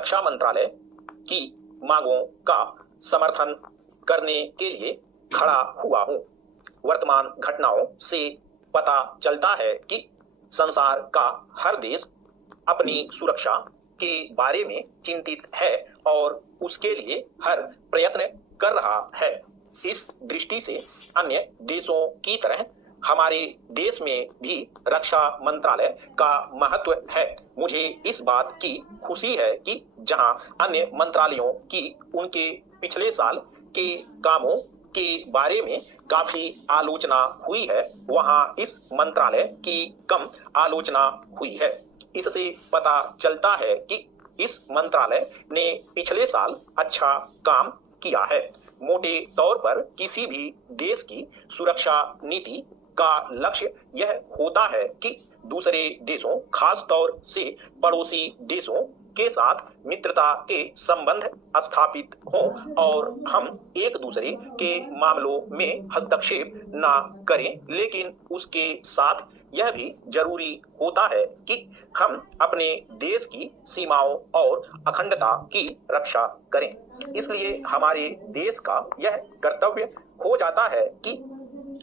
रक्षा मंत्रालय की मांगों का समर्थन करने के लिए खड़ा हुआ हूं। वर्तमान घटनाओं से पता चलता है कि संसार का हर देश अपनी सुरक्षा के बारे में चिंतित है और उसके लिए हर प्रयत्न कर रहा है। इस दृष्टि से अन्य देशों की तरह हमारे देश में भी रक्षा मंत्रालय का महत्व है। मुझे इस बात की खुशी है कि जहां अन्य मंत्रालयों की उनके पिछले साल के कामों के बारे में काफी आलोचना हुई है, वहां इस मंत्रालय की कम आलोचना हुई है। इससे पता चलता है कि इस मंत्रालय ने पिछले साल अच्छा काम किया है। मोटे तौर पर किसी भी देश की सुरक्षा नीति का लक्ष्य यह होता है कि दूसरे देशों, खास तौर से पड़ोसी देशों के साथ मित्रता के संबंध स्थापित हों और हम एक दूसरे के मामलों में हस्तक्षेप न करें, लेकिन उसके साथ यह भी जरूरी होता है कि हम अपने देश की सीमाओं और अखंडता की रक्षा करें। इसलिए हमारे देश का यह कर्तव्य हो जाता है कि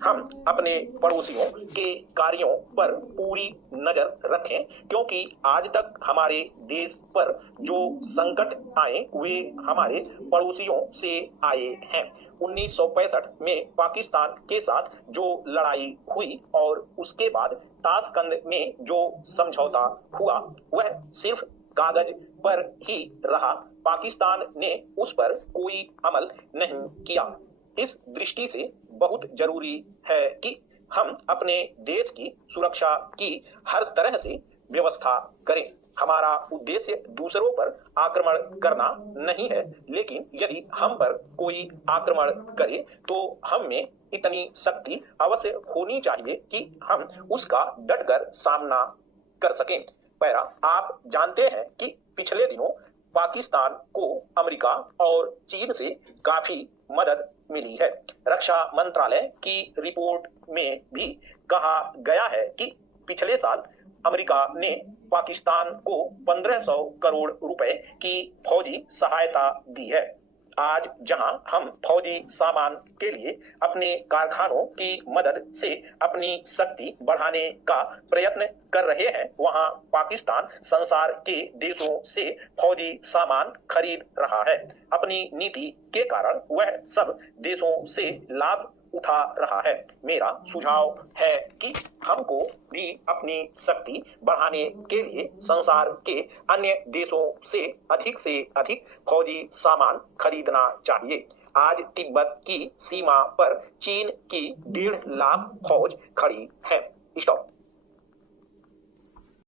हम अपने पड़ोसियों के कार्यों पर पूरी नजर रखें, क्योंकि आज तक हमारे देश पर जो संकट आए वे हमारे पड़ोसियों से आए हैं। 1965 में पाकिस्तान के साथ जो लड़ाई हुई और उसके बाद ताशकंद में जो समझौता हुआ वह सिर्फ कागज पर ही रहा। पाकिस्तान ने उस पर कोई अमल नहीं किया। इस दृष्टि से बहुत जरूरी है कि हम अपने देश की सुरक्षा की हर तरह से व्यवस्था करें। हमारा उद्देश्य दूसरों पर आक्रमण करना नहीं है, लेकिन यदि हम पर कोई आक्रमण करे तो हम में इतनी शक्ति अवश्य होनी चाहिए कि हम उसका डटकर सामना कर सकें। पैरा, आप जानते हैं कि पिछले दिनों पाकिस्तान को अमेरिका और चीन से काफी मदद मिली है। रक्षा मंत्रालय की रिपोर्ट में भी कहा गया है कि पिछले साल अमेरिका ने पाकिस्तान को 1500 करोड़ रुपए की फौजी सहायता दी है। आज जहां हम फौजी सामान के लिए अपने कारखानों की मदद से अपनी शक्ति बढ़ाने का प्रयत्न कर रहे हैं, वहां पाकिस्तान संसार के देशों से फौजी सामान खरीद रहा है। अपनी नीति के कारण वह सब देशों से लाभ उठा रहा है। मेरा सुझाव है कि हमको भी अपनी शक्ति बढ़ाने के लिए संसार के अन्य देशों से अधिक फौजी सामान खरीदना चाहिए। आज तिब्बत की सीमा पर चीन की 1.5 लाख फौज खड़ी है। स्टॉप।